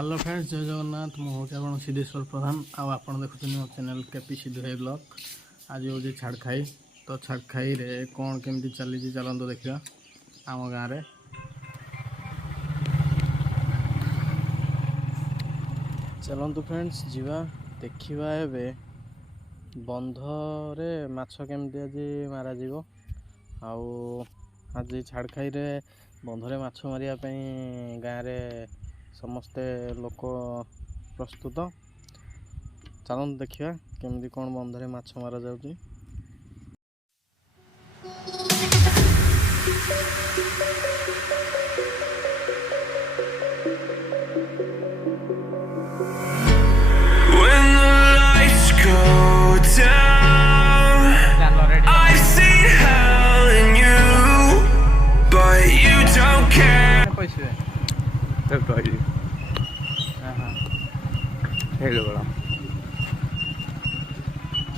Hello friends, जय जगन्नाथ। मुझे आप सिद्धेश्वर प्रधान आप देखुं मो चैनल केपी सिद्धू है ब्लॉग। आज हूँ छाड़खाई। तो छाड़खाई रे कौन केमती चली चलते देखा आम गाँव में। चलतु फ्रेंड्स जीवा देखा एवं बंधरे माछ केमती आज मारा आज छाड़खाई रे बंधरे माछ मारिया गाँव में समस्ते लोक प्रस्तुत। चलते देखा केमती कौन बंधरे माछ मारा जाउची।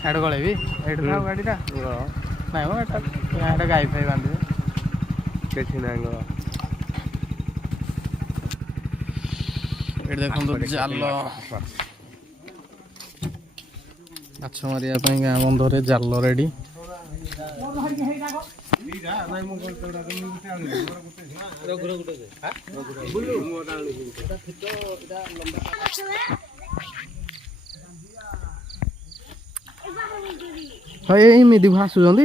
छाड़ गले भी गाड़ी ना गाई फाई बांधे देखो जाल माछ मारिया गाँ बंधरे जाल रेडी। एमती भासुंट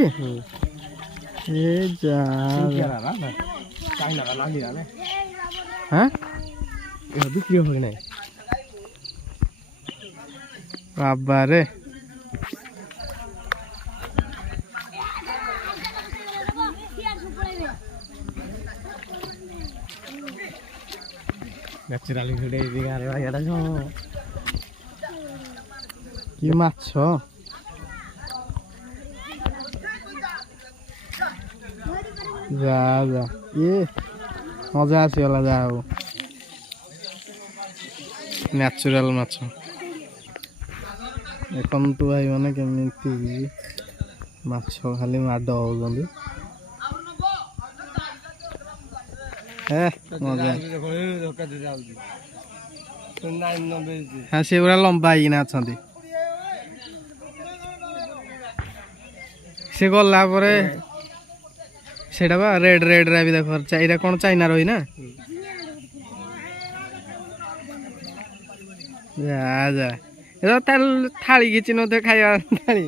बिक्री हो ना बाबा रे। नेचुराली कि माछ जा जा ये मजा आसीगला जा हो नेचुरल माछ देखु भाई मैंने केमती माछ खाली माड हो मजा। हाँ से पूरा लंबा होना अच्छा से गला सेटा बा रेड रेड रा भी देखो चाइना कौन चाइना रही ना जा जा ये थाली खिची न खाया थाली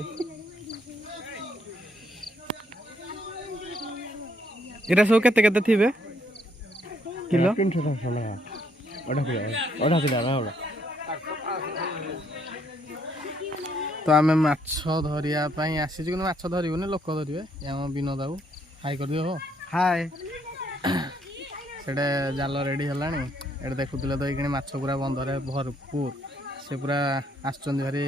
ये सब केते केते थिबे किलो 300 तो आम माछ धरिया आसी कि माछ धरबुनि लोक धरवे आम विनोद बाबू हाई कर दियो हाय से जाल रेडी है देखुले तो ये माछ पूरा बंधरे भरपूर से पूरा आसुँच भारी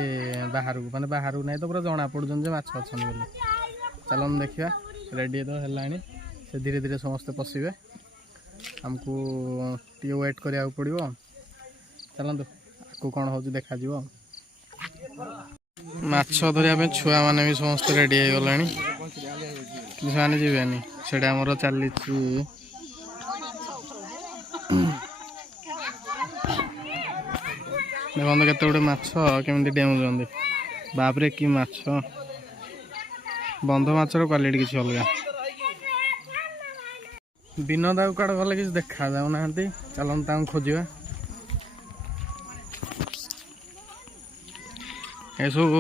बाहर को माने बाहर को नहीं तो पूरा जना पड़ुन माछ अच्छा बोली। चलन देखा रेडी तो है से धीरे धीरे समस्ते पशिबे आमको टे वेट करा पड़ो। चलतु आपको कौन हो देखा माछ धरिया छुआ मैंने भी समस्त रेडी हो गला से जीवानी से चली देखते केते गुटे माछ केमती डेमुंट बापरे कि माछ बंध माछर क्वालिटी किसी अलग। विनोद आउ कड़ गले कि देखा जाऊना चलता खोजा ये सब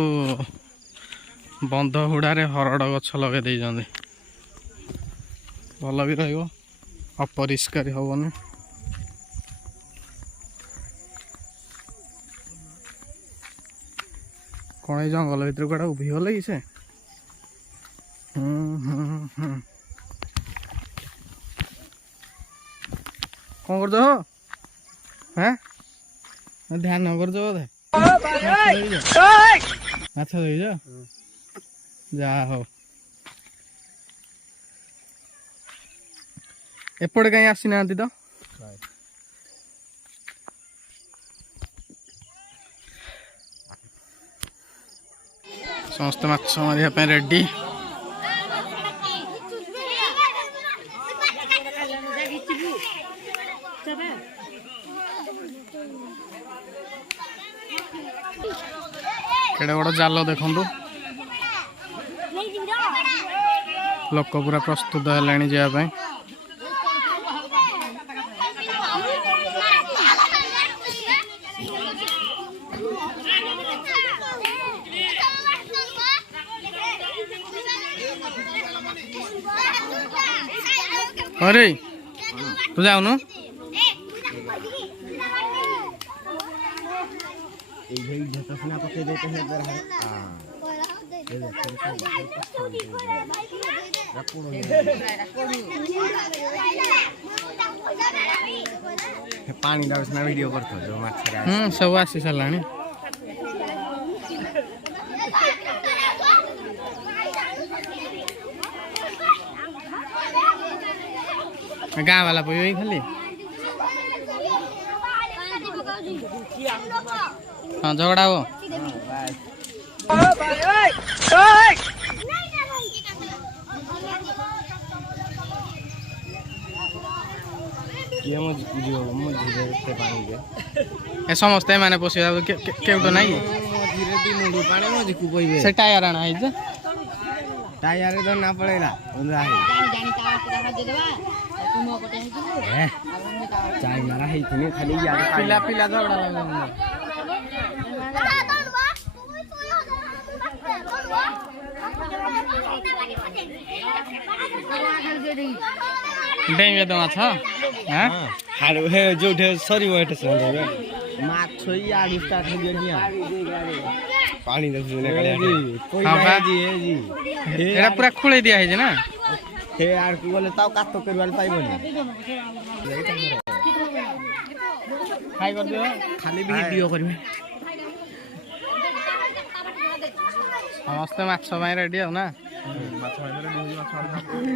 बंध हुड़े हरड़ गछ लगे देइछन्ति भल भी रहिबो अपरिष्कार हबनी। कौन जंगल भर कड़ा उभी गले कि से कौन कर हाँ ध्यान कर बोधे माछ धरिज जा हो एपटे कहीं आसी ना तो समस्त माछ मारिया रेडी। केड़े बड़ जाल देखु लोक पूरा प्रस्तुत है जावाई अरे तू जाऊनु पानी वीडियो करतो जो सब आसी सारा गाँव वाला पो खाली हाँ झगड़ा हो समस्ते माने पोषे केउटो नाई से टायर आना है टायर तो ना पड़ेगा चाय मारा है इतने खाली पिला पिला झगड़ा डेंगे तो माछ हां हारो हे जोठे सरी वटे सले माछ ही आडू स्टार्ट हो गया पानी देखु ने काले हां बाजी हे जी एरा पूरा खुले दिया है जे ना हे आर को बोले ताऊ काटो करवाल पाइबोनी खाई कर दियो खाली वीडियो करबे समस्त माछ भाई रेडी हो ना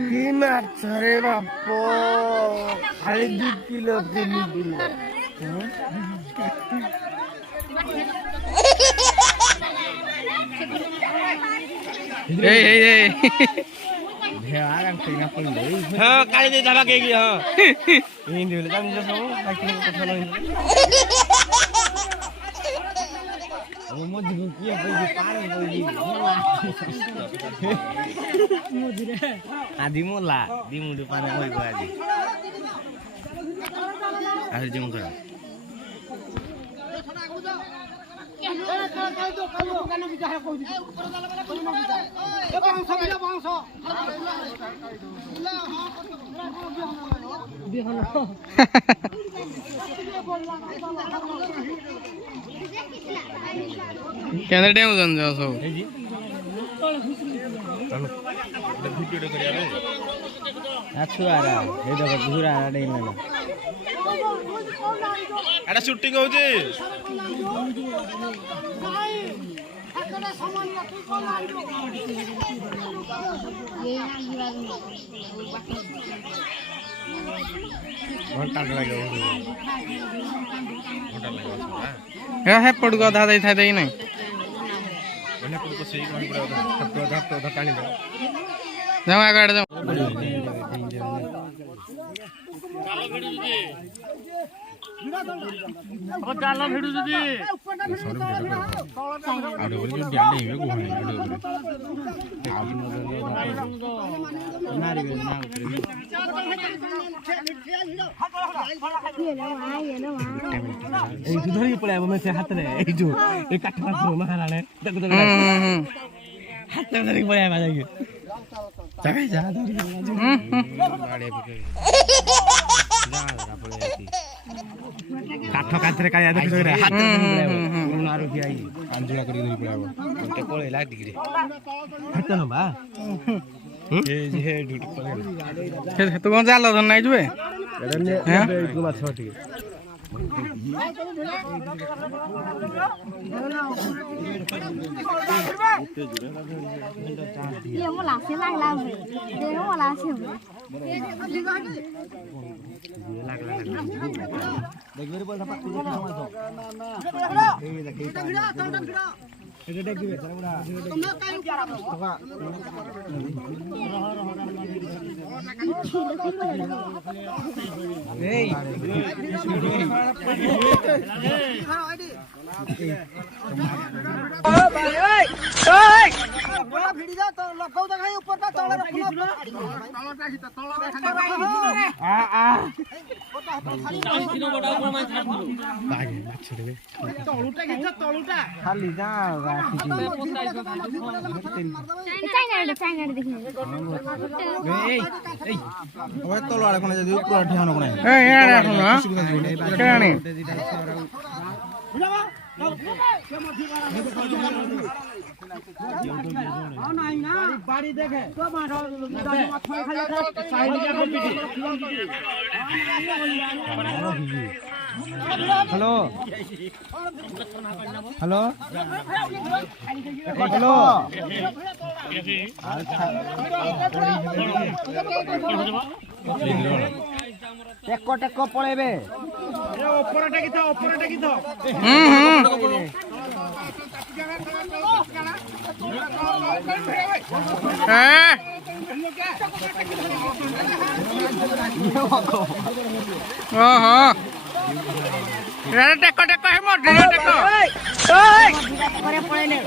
की माछ रे बापो खाली 2 किलो 3 किलो ए आराम से ना पड़ले हां काली दे जाबा के हां इन दिले जान जो सब साइकिल को चलो ओ मज की है पार होई मुदरे आदि मोला दिमुडे पारे होई गो आदि आज जिम करा केंद्र डेम जन जाओ सब वीडियो करिया रे आछुआरा हे देखो घुरा डेम ना एटा शूटिंग हो जे घंटा लगे हे पड़ गधा दे था दे नहीं बने को सही कोन पड़े तो टाणी दे जाओ आगे जाओ चालो भिडू जी आडो बोली जो ड्याडे हे को है आडो नारी गए ना ए धरी पड़े मैं से हाथ रे ए जो ए काठ पास महारा ने देखो तो हाथ धरी पड़े आ जाएगी चले जा धरी गाड़ी पे जा पड़े आती काठ काथरे काया देखो रे हाथ धरी नारो की आई अंजुला करी धरी पड़े ते कोले लाग दिगरे हाथ न बा ए जे ड्यूटी पड़े तू कौन जालो धन नहीं जुए हैं तू माछ ठीक ये मोला से लागला दे मोला से देख मेरे बोल था तू देखा माछ ए देख এটা দেখবে তোমরা তোমরা কাই বাবা এই হ্যাঁ আইডি ଖାଲି ଯା চাইনা দেখি ତଳ ଆଡେ କଣ ଯଦି ଉପର ଢେଉନ କଣ হ্যালো হ্যালো হ্যালো টেক টেক পড়াইবে টেক টেক হে মোর টেক পরে পড়াইলে